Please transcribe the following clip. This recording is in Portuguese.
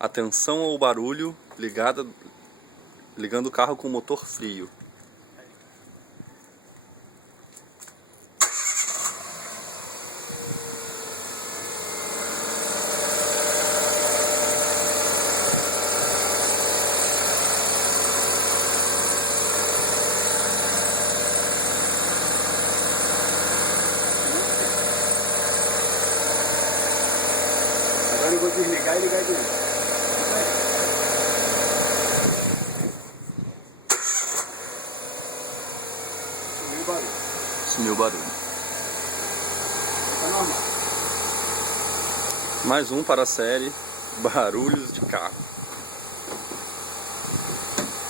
Atenção ao barulho ligando o carro com o motor frio. Agora eu vou desligar e ligar de novo. Sumiu o barulho. Sumiu o barulho. Tá normal. Mais um para a série Barulhos de Carro.